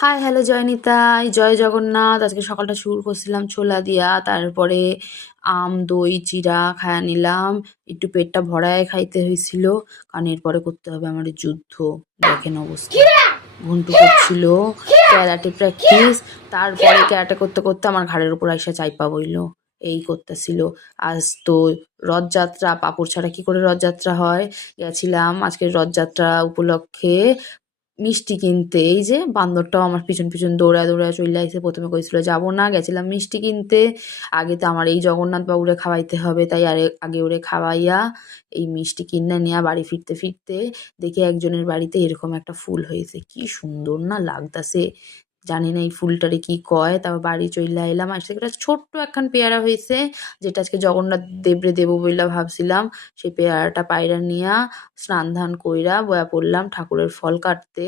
Hi hello জয়নিতাই, জয় জগন্নাথ। আজকে সকালটা শুরু করছিলাম ছোলা দিয়া, তারপরে আম দই চিড়া খায়া নিলাম। একটু পেটটা ভরায় খাইতে হয়েছিল, কারণ এরপরে করতে হবে আমার যুদ্ধ। দেখেন অবস্থা, ঘন্টু করছিল ক্যারাটে প্র্যাকটিস। তারপরে ক্যারাটে করতে করতে আমার ঘাড়ের উপর আইসা চাইপা বইল, এই করতেছিল। আজ তো রথযাত্রা, পাপড় ছাড়া কি করে রথযাত্রা হয়। গেছিলাম আজকে রথযাত্রা উপলক্ষে মিষ্টি কিনতে। এই যে বান্দরটাও আমার পিছন পিছন দৌড়ায় দৌড়ায় চলে আইছে। প্রথমে কইছিল যাবো না, গেছিলাম মিষ্টি কিনতে। আগে তো আমার এই জগন্নাথ বাবুরে খাওয়াইতে হবে, তাই আগে ওরে খাওয়াইয়া এই মিষ্টি কিনে নিয়ে বাড়ি ফিরতে ফিরতে দেখি একজনের বাড়িতে এরকম একটা ফুল হয়েছে। কি সুন্দর না লাগতাছে, জানি না এই ফুলটারে কি কয়। তারপর বাড়ি চইলা এলাম, আসতে একটা ছোট্ট একখান পেয়ারা হয়েছে, যেটা আজকে জগন্নাথ দেবরে দেবো বইলা ভাবছিলাম। সেই পেয়ারাটা পায়রা নিয়া স্নান ধান কইরা বয়া পড়লাম ঠাকুরের ফল কাটতে।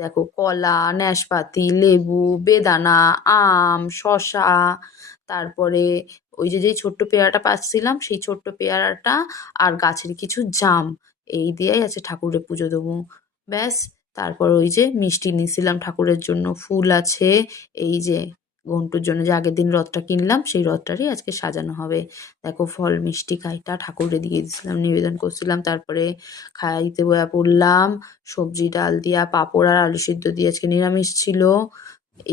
দেখো কলা, নাশপাতি, লেবু, বেদানা, আম, শশা, তারপরে ওই যে যেই ছোট্ট পেয়ারাটা পাচ্ছিলাম সেই ছোট্ট পেয়ারাটা আর গাছের কিছু জাম, এই দিয়েই আছে ঠাকুরের পুজো দেবো। ব্যাস। তারপর ওই যে মিষ্টি নিয়েছিলাম ঠাকুরের জন্য, ফুল আছে। এই যে ঘন্টুর জন্য যে আগের দিন রথটা কিনলাম, সেই রথটারই আজকে সাজানো হবে। দেখো ফল মিষ্টি কাইটা ঠাকুরে দিয়ে দিছিলাম, নিবেদন করছিলাম। তারপরে খাইতে বয়া পড়লাম। সবজি ডাল দিয়া পাঁপড় আর আলু সিদ্ধ দিয়ে আজকে নিরামিষ ছিল।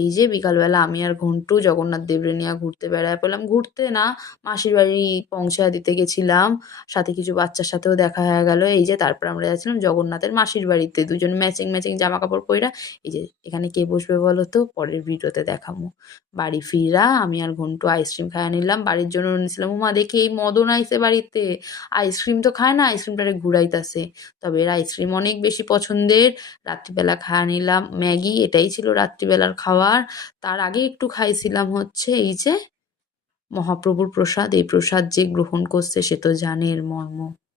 এই যে বিকালবেলা আমি আর ঘন্টু জগন্নাথ দেবরে নিয়ে ঘুরতে বেড়ায় পড়লাম। ঘুরতে না, মাসির বাড়ি পৌঁছায় দিতে গেছিলাম। সাথে কিছু বাচ্চার সাথেও দেখা হয়ে গেল। এই যে তারপর আমরা যাচ্ছিলাম জগন্নাথের মাসির বাড়িতে, দুজন ম্যাচিং ম্যাচিং জামা কাপড় পইরা। এই যে এখানে কে বসবে বলো তো, পরের ভিডিওতে দেখাবো। বাড়ি ফিরা আমি আর ঘন্টু আইসক্রিম খাইয়া নিলাম, বাড়ির জন্য নিয়েছিলাম। উমা দেখি এই মদন আইসে বাড়িতে, আইসক্রিম তো খায় না, আইসক্রিমটারে ঘুরাইতাছে। তবে এর আইসক্রিম অনেক বেশি পছন্দের। রাত্রিবেলা খাওয়া নিলাম ম্যাগি, এটাই ছিল রাত্রিবেলার খাবার। তার আগে একটু খাইছিলাম হচ্ছে এই যে মহাপ্রভুর প্রসাদ। এই প্রসাদ যে গ্রহণ করছে সে তো জানে এর মর্ম।